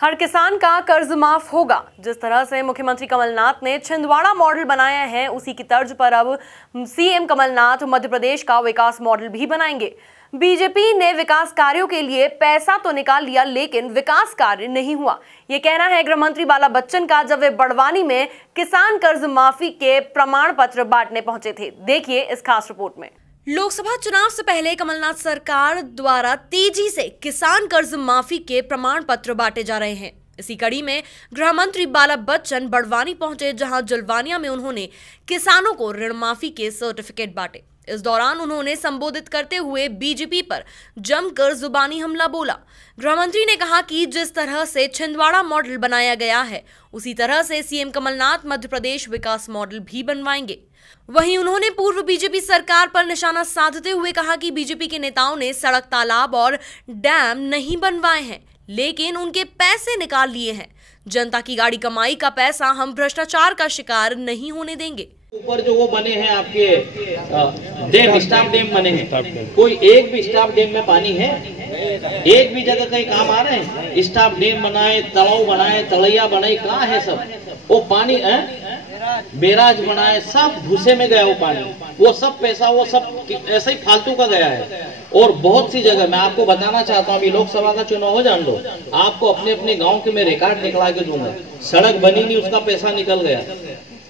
हर किसान का कर्ज माफ होगा। जिस तरह से मुख्यमंत्री कमलनाथ ने छिंदवाड़ा मॉडल बनाया है, उसी की तर्ज पर अब सीएम कमलनाथ मध्य प्रदेश का विकास मॉडल भी बनाएंगे। बीजेपी ने विकास कार्यों के लिए पैसा तो निकाल लिया, लेकिन विकास कार्य नहीं हुआ, ये कहना है गृह मंत्री बाला बच्चन का, जब वे बड़वानी में किसान कर्ज माफी के प्रमाण पत्र बांटने पहुंचे थे। देखिए इस खास रिपोर्ट में। लोकसभा चुनाव से पहले कमलनाथ सरकार द्वारा तेजी से किसान कर्ज माफी के प्रमाण पत्र बांटे जा रहे हैं। इसी कड़ी में गृह मंत्री बाला बच्चन बड़वानी पहुंचे, जहां जलवानिया में उन्होंने किसानों को ऋण माफी के सर्टिफिकेट बांटे। इस दौरान उन्होंने संबोधित करते हुए बीजेपी पर जमकर जुबानी हमला बोला। गृह मंत्री ने कहा कि जिस तरह से छिंदवाड़ा मॉडल बनाया गया है, उसी तरह से सीएम कमलनाथ मध्य प्रदेश विकास मॉडल भी बनवाएंगे। वहीं उन्होंने पूर्व बीजेपी सरकार पर निशाना साधते हुए कहा कि बीजेपी के नेताओं ने सड़क, तालाब और डैम नहीं बनवाए हैं, लेकिन उनके पैसे निकाल लिए हैं। जनता की गाड़ी कमाई का पैसा हम भ्रष्टाचार का शिकार नहीं होने देंगे। ऊपर जो वो बने हैं आपके डैम, स्टाफ डैम बने हैं, कोई एक भी स्टाफ डैम में पानी है? एक भी जगह कहीं काम आ रहे हैं? स्टाफ डैम बनाए, तालाब बनाए, तलैया बनाए, कहाँ है सब वो पानी? बैराज बनाए, सब भूसे में गया वो पानी। वो सब पैसा वो सब ऐसे ही फालतू का गया है। और बहुत सी जगह मैं आपको बताना चाहता हूँ, अभी लोकसभा का चुनाव हो, जान लो, आपको अपने अपने गाँव के मैं रिकॉर्ड निकला के दूंगा। सड़क बनी नहीं, उसका पैसा निकल गया।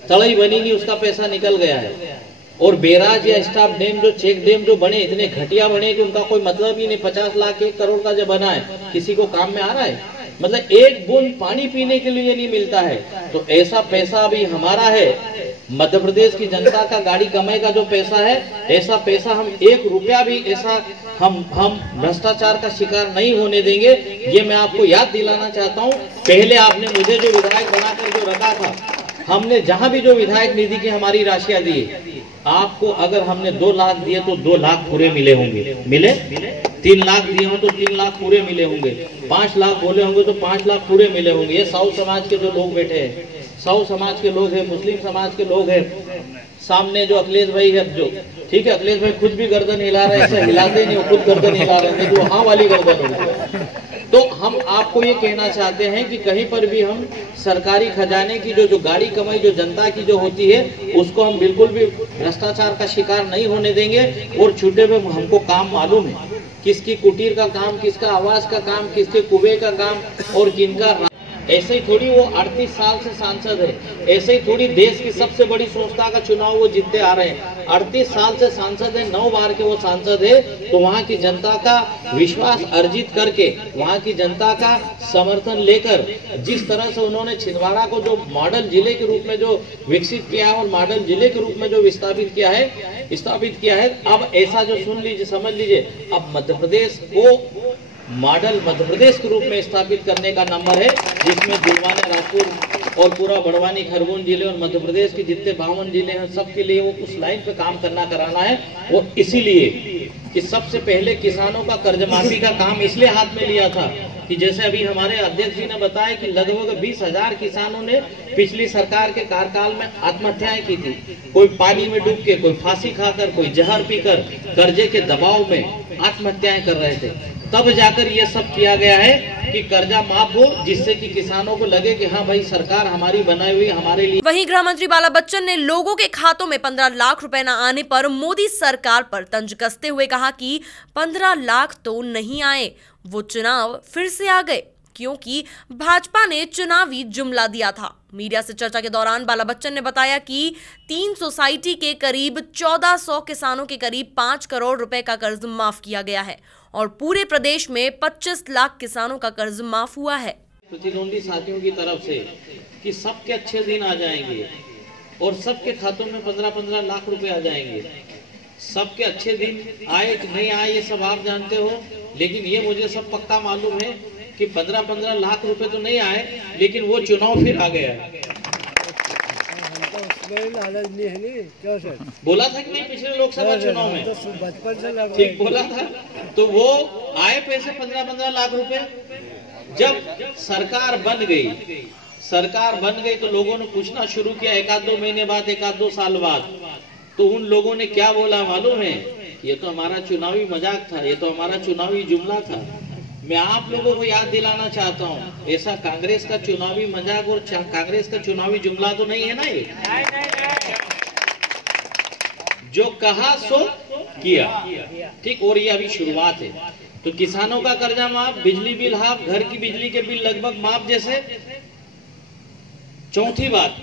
तलई बनी नहीं, उसका पैसा निकल गया है। और बैराज या स्टाफ डैम जो चेक डैम जो बने, इतने घटिया बने कि उनका कोई मतलब ही नहीं। 50 लाख 1 करोड़ का जो बना है, किसी को काम में आ रहा है? मतलब एक बूंद पानी पीने के लिए नहीं मिलता है। तो ऐसा पैसा अभी हमारा है, मध्य प्रदेश की जनता का गाड़ी कमाई का जो पैसा है, ऐसा पैसा हम 1 रुपया भी ऐसा हम भ्रष्टाचार का शिकार नहीं होने देंगे। ये मैं आपको याद दिलाना चाहता हूँ। पहले आपने मुझे जो विधायक बनाकर जो रखा था, हमने जहां भी जो विधायक निधि की हमारी राशियां दी, आपको अगर हमने 2 लाख दिए तो 2 लाख पूरे मिले होंगे। मिले? 3 लाख दिए हो तो 3 लाख पूरे मिले होंगे। 5 लाख बोले होंगे तो 5 लाख पूरे मिले होंगे। ये साहू समाज के जो लोग बैठे हैं, साहू समाज के लोग हैं, मुस्लिम समाज के लोग हैं। सामने जो अखिलेश भाई है, जो ठीक है, अखिलेश भाई खुद भी गर्दन हिला रहे हैं, ऐसे हिलाते नहीं, खुद गर्दन हिला रहे हैं, तो हाँ वाली गर्दन होगी। तो हम आपको ये कहना चाहते हैं कि कहीं पर भी हम सरकारी खजाने की जो गाड़ी कमाई जो जनता की जो होती है, उसको हम बिल्कुल भी भ्रष्टाचार का शिकार नहीं होने देंगे। और छूटे में हमको काम मालूम है, किसकी कुटीर का काम, किसका आवास का काम, किसके कुबे का काम और किनका। ऐसे ही थोड़ी वो 38 साल से सांसद है, ऐसे ही थोड़ी देश की सबसे बड़ी संस्था का चुनाव वो जीतते आ रहे हैं। 38 साल से सांसद है, 9 बार के वो सांसद है। तो वहाँ की जनता का विश्वास अर्जित करके, वहाँ की जनता का समर्थन लेकर, जिस तरह से उन्होंने छिंदवाड़ा को जो मॉडल जिले के रूप में जो विकसित किया है और मॉडल जिले के रूप में जो स्थापित किया है, अब ऐसा जो सुन लीजिए, समझ लीजिए, अब मध्य प्रदेश को मॉडल मध्य प्रदेश के रूप में स्थापित करने का नंबर है, जिसमें दिलवाना, राजपुर और पूरा बड़वानी, खरगोन जिले और मध्य प्रदेश के जितने 52 जिले हैं, सबके लिए वो उस लाइन पे काम कराना है। वो इसीलिए कि सबसे पहले किसानों का कर्ज माफी का काम इसलिए हाथ में लिया था कि जैसे अभी हमारे अध्यक्ष जी ने बताया कि लगभग 20,000 किसानों ने पिछली सरकार के कार्यकाल में आत्महत्याएं की थी। कोई पानी में डूब के, कोई फांसी खाकर, कोई जहर पीकर, कर्जे के दबाव में आत्महत्याएं कर रहे थे। तब जाकर ये सब किया गया है कि कर्जा माफ हो, जिससे कि किसानों को लगे कि हाँ भाई, सरकार हमारी बनाई हुई हमारे लिए। वहीं गृह मंत्री बाला बच्चन ने लोगों के खातों में 15 लाख रुपए न आने पर मोदी सरकार पर तंज कसते हुए कहा कि 15 लाख तो नहीं आए, वो चुनाव फिर से आ गए, क्योंकि भाजपा ने चुनावी जुमला दिया था। मीडिया से चर्चा के दौरान बाला बच्चन ने बताया कि 3 सोसाइटी के करीब 1400 किसानों के करीब 5 करोड़ रुपए का कर्ज माफ किया गया है और पूरे प्रदेश में 25 लाख किसानों का कर्ज माफ हुआ है। प्रतिद्वंदी साथियों की तरफ से कि सबके अच्छे दिन आ जाएंगे और सबके खातों में 15-15 लाख रुपए आ जाएंगे। सबके अच्छे दिन आए कि नहीं आए ये सब आप जानते हो, लेकिन ये मुझे सब पक्का मालूम है कि 15-15 लाख रुपए तो नहीं आए, लेकिन वो चुनाव फिर आ गया है। बोला था कि नहीं पिछले लोकसभा चुनाव में, ठीक बोला था। तो वो आए पैसे 15-15 लाख रुपए। जब सरकार बन गई तो लोगों ने पूछना शुरू किया, 1-2 महीने बाद, 1-2 साल बाद, तो उन लोगों ने क्या बोला मालूम है? ये तो हमारा चुनावी मजाक था, ये तो हमारा चुनावी जुमला था। मैं आप लोगों को याद दिलाना चाहता हूँ, ऐसा कांग्रेस का चुनावी मजाक और कांग्रेस का चुनावी जुमला तो नहीं है ना ये। जो कहा सो किया, ठीक। और ये अभी शुरुआत है। तो किसानों का कर्जा माफ, बिजली बिल हाफ, घर की बिजली के बिल लगभग माफ जैसे। चौथी बात,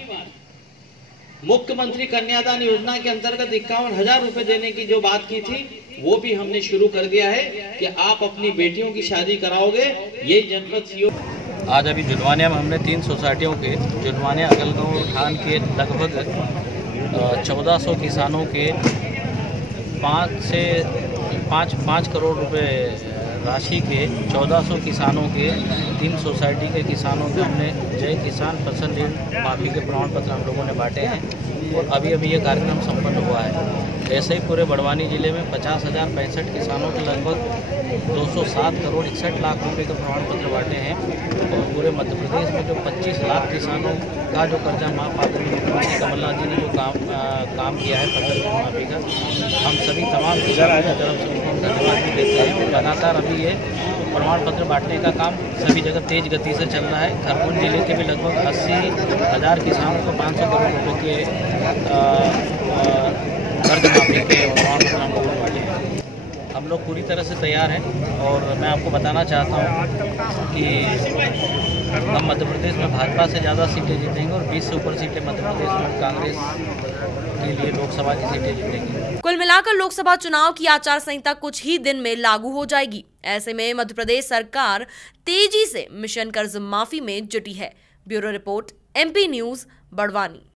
मुख्यमंत्री कन्यादान योजना के अंतर्गत 51,000 रुपए देने की जो बात की थी, वो भी हमने शुरू कर दिया है कि आप अपनी बेटियों की शादी कराओगे। यही जनपद सीओ। आज अभी जुनवानिया में हमने 3 सोसाइटियों के, जुनवानिया अगलगांव थान के लगभग 1400 किसानों के 5 करोड़ रुपए राशि के 1400 किसानों के 3 सोसाइटी के किसानों के हमने जय किसान फसल ऋण माफी के प्रमाण पत्र हम लोगों ने बांटे हैं और अभी ये कार्यक्रम संपन्न हुआ है। ऐसे ही पूरे बड़वानी जिले में 50,065 किसानों के लगभग 207 करोड़ 61 लाख रुपए के प्रमाण पत्र बांटे हैं और पूरे मध्य प्रदेश में जो 25 लाख किसानों का जो कर्जा माफ आदरणीय मुख्यमंत्री कमलनाथ जी ने जो काम किया है फसल ऋण माफी का, हम सभी तमाम किसानों की तरफ से उनको धन्यवाद भी देते हैं। लगातार अभी ये प्रमाण पत्र बांटने का काम सभी जगह तेज गति से चल रहा है। खरगोन जिले के भी लगभग 80,000 किसानों को 500 करोड़ रुपये के कर्ज माफी के प्रमाण पत्र हम लोगों ने बांटे हैं। हम लोग पूरी तरह से तैयार हैं और मैं आपको बताना चाहता हूँ कि हम मध्य प्रदेश में भाजपा से ज़्यादा सीटें जीतेंगे और 20 से ऊपर सीटें मध्य प्रदेश में कांग्रेस के लिए लोकसभा की सीटें जीतेंगी। कुल मिलाकर लोकसभा चुनाव की आचार संहिता कुछ ही दिन में लागू हो जाएगी। ऐसे में मध्य प्रदेश सरकार तेजी से मिशन कर्ज माफी में जुटी है। Bureau report, MP news, Barwani.